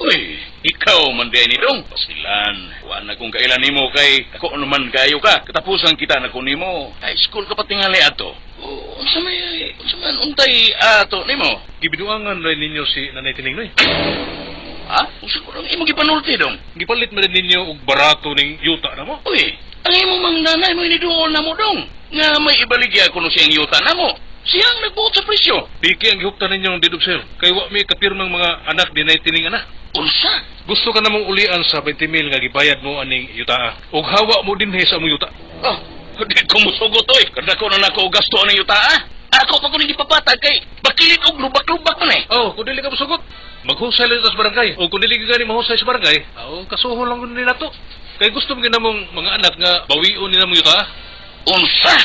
Uy, ikaw man din ni dong. Pasilan, wala kung kailan nimo kay ako naman kayo ka. Katapusan kita na ko nimo. High school ka pa tingali ato. Unsa man untay ato nimo? Gibiduangan rin ninyo si Nanay Tining noy. Unsa ko lang imo gipanulti dong? Gipalit man rin ninyo og barato ning yuta na mo. Uy, ang imo mang nanay mo iniduol na mo dong. Nga may ibaligya ko no siyang yuta na mo. Siyang nagbuot sa presyo. Piki ang gihuptan ninyong deed of sale. Kay wa may kapirmang mga anak di Nanay Tining ana. Unsa? Gusto ka namang ulian sa 20 mil nga gibayad mo aning yuta. Og hawa mo din sa among yuta. Di ko musugot oy. Kada ko na nako gasto aning yuta Ako pa ko nang ipapatag kay bakilit og lubak-lubak man Kung dili ka musugot, maghusay lang sa barangay. O kung dili ka gani mahusay sa barangay, kasuhon lang nila to. Kay gusto mo ginamong mga anak nga bawion nila mo yuta. Unsa?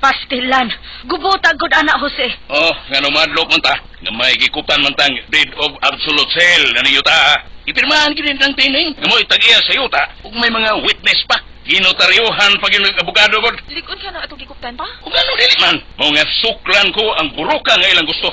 Pastilan, gubotag gud anak Jose. Nga numadlok man ta. nga may gikupan man tang deed of absolute sale na ni yuta. Ipirmahan gid ng tining nga mo itagiya sa yuta ug may mga witness pa. Ginotaryohan pag yung abogado ko. Likod ka na atong gikuptan pa? Kung ano dili man, mo nga suklan ko ang buruka nga ilang gusto.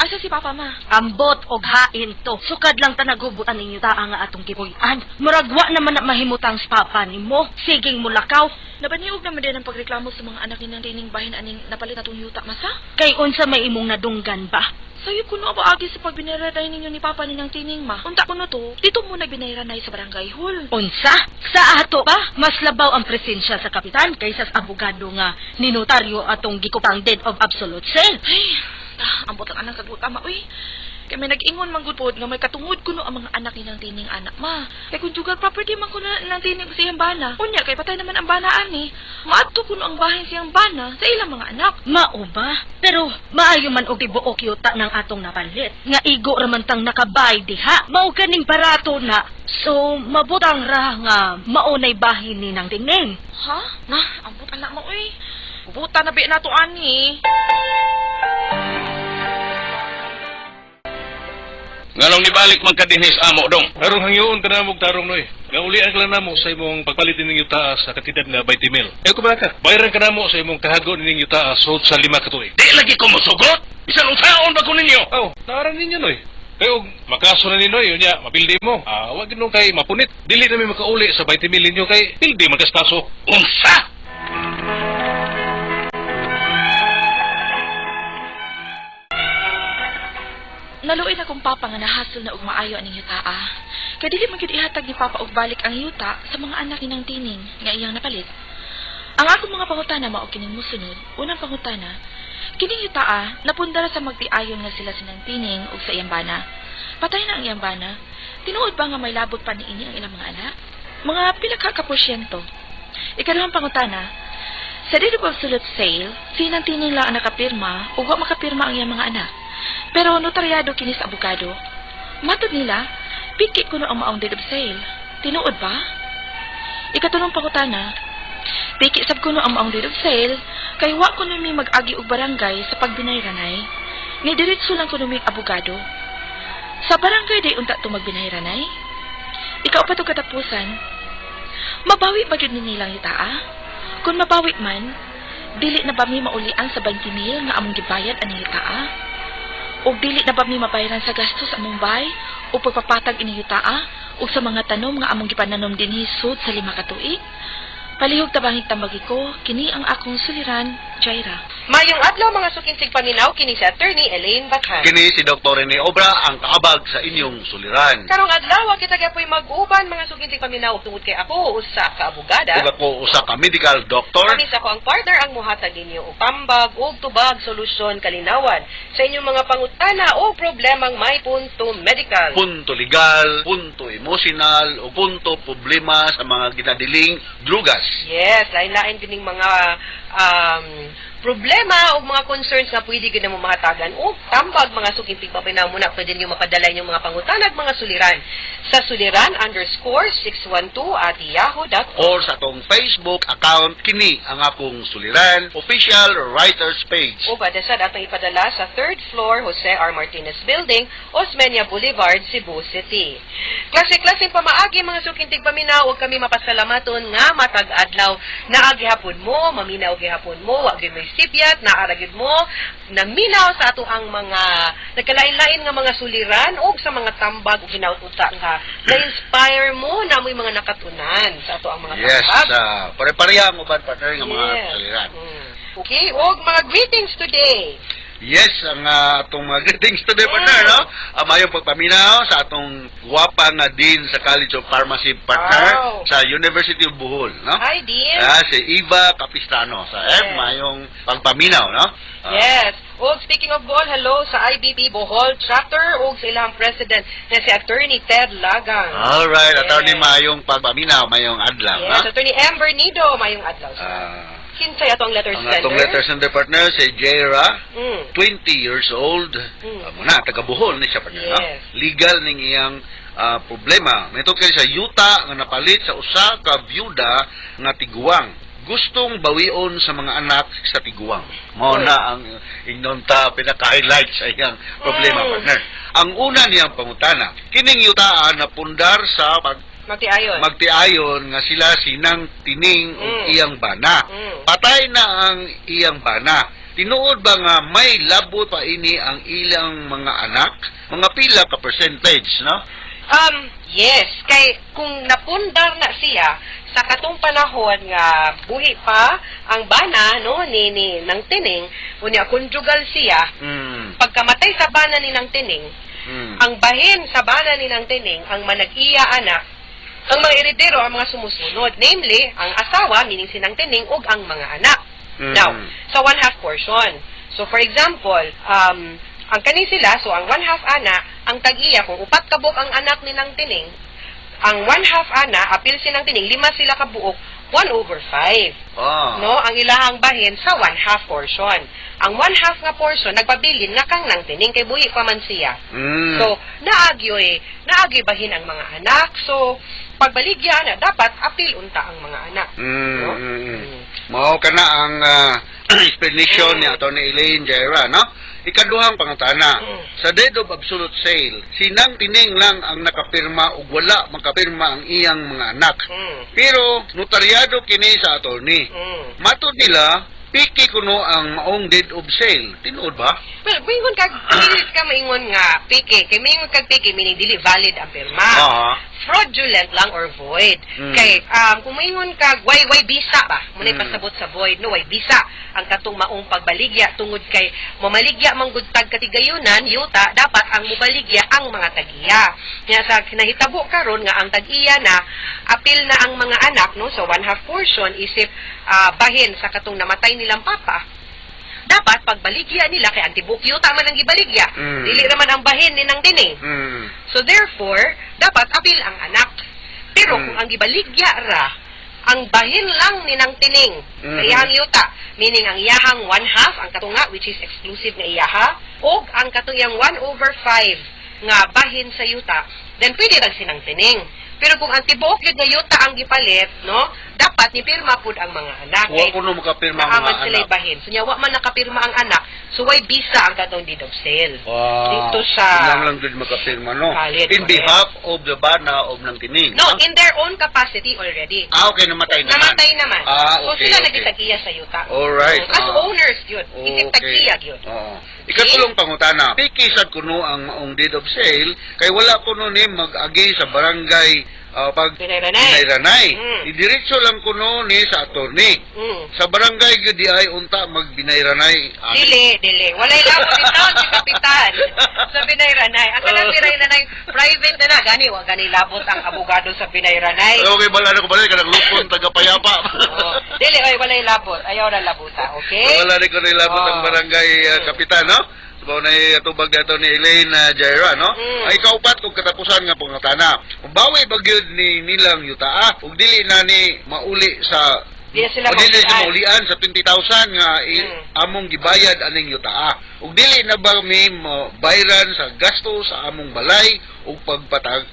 Asa si Papa Ma? Ambot og hain to. Sukad lang ta nagubutan ninyo ta nga atong gibuyan. Muragwa naman na mahimutang sa papa nimo. Siging mulakaw. Nabaniog naman din ang pagreklamo sa mga anak ni ng tining bahin aning napalit atong yuta masa? Kay unsa may imong nadunggan ba? Sayo kuno ba agi sa pagbinayraday ninyo ni Papa ni ng tining ma? Unta kuno to, dito muna binayranay sa barangay hall. Unsa? Sa ato ba? Mas labaw ang presensya sa kapitan kaysa sa abogado nga ni notaryo atong gikupang deed of absolute sale. Ay, ambot ang anang kagutama, uy. Kaya may nag-ingon man gud pod nga may katungod kuno ang mga anak ni ng tining anak ma. Kay kung jugal property man kuno ng tining siyang bana. Unya kay patay naman ang banaan ni. Maadto kuno ang bahin siyang bana sa ilang mga anak. Mao ba? Pero maayo man og tibuok yuta ng atong napalit. Nga igo raman tang nakabay diha. Mao ganing barato na. So mabutang ra nga maunay bahin ni nang tingning. Ha? Na, ambot anak mo, uy. Buta na bi na to ani. Nganong nibalik man ka dinhis amo dong. Tarong hangyoon ka na mo tarong noy. Nga ulian ka lang namo sa imong pagpalitin ng yuta sa katidad nga 20 mil. Eh ko ba ka? Bayaran ka namo sa imong kahago ning yuta sud sa 5 ka tuig. Di lagi ko mosugot. Bisan unsaon ba ko ninyo? Aw, naaran ninyo noy. Kaya makaso na ninoy, yun niya, mapildi mo. Wag nung kay mapunit. Dili na may makauli sa 20 mil ninyo kay pildi magkastaso. Unsa? Naluoy na kong Papa nga nahasol na og maayo aning yuta. Kaya dili man gyud ihatag ni Papa og balik ang yuta sa mga anak ni ng tining nga iyang napalit. Ang akong mga pangutana mao kining mosunod. Unang pangutana, kining yuta napundara sa magtiayon nga sila sa ng tining ug sa iyang bana. Patay na ang iyang bana. Tinuod ba nga may labot pa niini ang ilang mga anak? Mga pila ka porsyento. Ikaduhang pangutana, sa deed of absolute sale, sinang tining lang ang nakapirma ug wa makapirma ang iyang mga anak. Pero notaryado kini sa abogado. Matod nila, piki kuno ang maong deed of sale. Tinuod ba? Ikatulong pangutana, piki sab kuno ang maong deed of sale, kay wa kuno mi mag-agi og barangay sa pagbinayranay. Ni diretso lang kuno mi abogado. Sa barangay day unta to magbinayranay. Ikaw pa to katapusan. Mabawi ba gyud nilang yutaa? Kung mabawi man, dili na ba mi maulian sa 20 mil nga among gibayad ani yutaa? O dili na ba mi mabayaran sa gastos among bay o pagpapatag ini yutaa o sa mga tanom nga among gipananom dinhi sud sa 5 ka tuig? Palihog tabangig tambagi ko, kini ang akong suliran, Jaira. Mayong adlaw mga sukinsig paminaw, kini si Attorney Elaine Bathan. Kini si Dr. Rene Obra ang kaabag sa inyong suliran. Karong adlaw, kita gapoy mag-uban mga sukinsig paminaw tungod kay ako, usa ka abogada. Ug ako usa ka medical doctor. Kami sa ko ang partner ang muhatag ninyo og pambag ug tubag solusyon kalinawan sa inyong mga pangutana o problemang may punto medical. Punto legal, punto emotional, o punto problema sa mga ginadiling drugas. Yes, lain-lain kining mga problema o mga concerns nga pwede gid na mo mahatagan o tambag mga sukintig papinaw muna pwede niyo mapadala inyong mga pangutanag mga suliran sa suliran_612@yahoo.com or sa atong Facebook account kini ang akong suliran official writers page. o bada sa atong ipadala sa 3rd floor Jose R. Martinez Building, Osmeña Boulevard, Cebu City. Klase-klaseng pamaagi mga sukintig paminaw ug kami mapasalamaton nga matag adlaw na agihapon mo maminaw gihapon mo wa gyud may sibyat na aragid mo naminaw sa ato ang mga nagkalain-lain nga mga suliran o sa mga tambag o ginaututa nga na-inspire mo na mo'y mga nakatunan sa ato ang mga Yes, tambag. pare-pareha mo ba partner nga mga Yes. suliran. Okay, o mga greetings today. Yes, ang atong mga greetings today, partner, no? Mayong pagpaminaw sa atong guwapa nga Dean sa College of Pharmacy, partner, Wow. sa University of Bohol, no? Hi, Dean. Si Eva Capistrano, sa Yes. mayong pagpaminaw, no? Yes. O speaking of Bohol, hello sa IBP Bohol Chapter o sa ilang president na si Attorney Ted Lagang. Alright, Yes. attorney mayong pagpaminaw, mayong adlaw, Yes, no? Attorney Amber Nido, mayong adlaw. Kinsay atong letter Ang sender. atong letter sender partner, si Jaira, Mm. 20 years old, muna, taga Bohol ni siya partner, no? Yes. Legal ning iyang problema. Ito kay sa yuta nga napalit sa usa ka byuda nga tiguang gustong bawion sa mga anak sa tiguang. Mao na ang ingnon ta pinaka-highlight sa iyang problema, partner. Ang una niyang pangutana, kining yutaan na pundar sa magtiayon nga sila sinang tining ug iyang bana. Patay na ang iyang bana. Tinuod ba nga may labot pa ini ang ilang mga anak? Mga pila ka percentage, no? Yes. Kay kung napundar na siya, sa katong panahon nga buhi pa ang bana, no, ni nang tining, unya conjugal siya, pagkamatay sa bana ni nang tining, ang bahin sa bana ni nang tining, ang manag-iya anak, ang mga heredero, ang mga sumusunod, namely, ang asawa, meaning sinang tining, ug ang mga anak. Now, sa 1/2 portion. So, for example, ang kani sila, so ang 1/2 ana, ang tag-iya, kung 4 kabuk ang anak ni nang tining, ang 1/2 ana, apil sinang tining, 5 sila kabuok, 1/5. No, ang ilahang bahin sa 1/2 portion. Ang 1/2 nga portion, nagpabilin nga kang nang tining, kay buhi pa man siya. So, naagyoy bahin ang mga anak. So, pagbaligya na, dapat apil unta ang mga anak. No? Mao kana ang explanation ni Atty. Elaine Jaira, no? Ikaduhang pangutana, sa deed of absolute sale, sinang tining lang ang nakapirma ug wala makapirma ang iyang mga anak. Pero notaryado kini sa attorney. Matod nila, piki kuno ang maong deed of sale. Tinuod ba? Well, mingon kag dili ka maingon nga piki, kay mingon kag piki meaning dili valid ang pirma. Fraudulent lang or void. Kay kung maingon kag why bisa ba? Munay pasabot sa void, no, why bisa ang katong maong pagbaligya tungod kay mamaligya man gud tag katigayunan, yuta dapat ang mubaligya ang mga tag-iya. Nya sa kinahitabo karon nga ang tag-iya na apil na ang mga anak, no, so 1/2 portion isip bahin sa katong namatay nilang papa, dapat pagbaligya nila kay antibuk yuta man ang gibaligya, dili naman ang bahin ni nang tining. So therefore dapat apil ang anak. Pero kung ang gibaligya ra ang bahin lang ni nang tining sa iyahang yuta, meaning ang iyahang 1/2 ang katunga which is exclusive nga iyaha, og ang katuyang 1/5 nga bahin sa yuta, then pwede lang sinang tining. Pero kung ang tibuok yun nga yuta ang gipalit, no, dapat ni pirma pud ang mga anak. Wa kuno makapirma ang mga anak. Bahin. So nya wa man nakapirma ang anak, so why bisa ang katong deed of sale. Dito sa lang gud makapirma, no? Valid, in behalf of the bana of nang tining. No, in their own capacity already. Okay, namatay naman. Namatay naman. So okay, sila okay. nagitagiya sa yuta. Alright. As owners yun. Isip tagiya yun. Ikatulong pangutana, pikisad kuno ang maong deed of sale kay wala kuno ni mag-agi sa barangay pag binayranay. Idiretso lang kuno ni sa attorney. Sa barangay gyud di ay unta magbinayranay. Dili. Walay labot dito si kapitan sa binayranay. Ang kanang binayranay private na gani wa gani labot ang abogado sa binayranay. Okay, bala na ko bala kanang lupon taga-payapa. Dili walay labot. Ayaw na labuta, okay? Wala ni ko labot ang barangay kapitan, no? Subaw na itubag dito ni Elaine Jaira, no? Ay kaupat kung katapusan nga pangutana. Kung bawi bagyod ni nilang yutaa, ug dili na ni mauli sa Dili sila maulian sa 20,000 nga among gibayad aning yutaa. Ug dili na ba mi bayran sa gasto sa among balay ug pagpapatag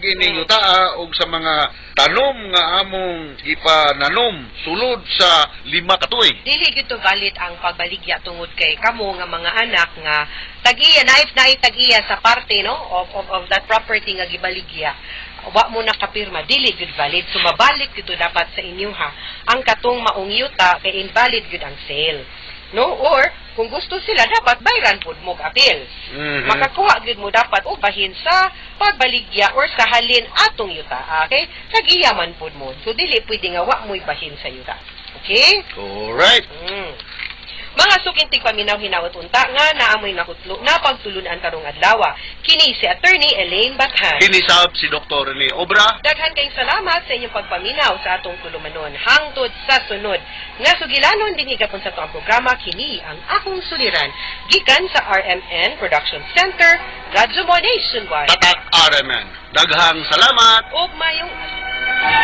ining yutaa ug sa mga tanom nga among ipananom sulod sa 5 katuig. Dili gito valid ang pagbaligya tungod kay kamo nga mga anak nga tagiya naif tagiya sa parte, no, of that property nga gibaligya. Wa mo nakapirma, dili gud valid. So mabalik dito dapat sa inyo ha. Ang katong maong yuta kay invalid gud ang sale. No, or kung gusto sila dapat bayran pud mo apil. Makakuha gud mo dapat o bahin sa pagbaligya or sa halin atong yuta. Okay? Tagiyaman pud mo. So dili pwede nga wa mo'y bahin sa yuta. Okay? Alright. Mga sukintig paminaw hinawat unta nga naamoy nakutlo na pagtulunan karong adlaw. Kini si Attorney Elaine Bathan. Kinisab si Dr. Rene Obra. Daghan kayong salamat sa inyong pagpaminaw sa atong tulumanon hangtod sa sunod. Nga sugilanon din higapon sa tuang programa kini ang akong suliran gikan sa RMN Production Center, Radyo Mo Nationwide. Tatak RMN. Daghang salamat. Ug mayong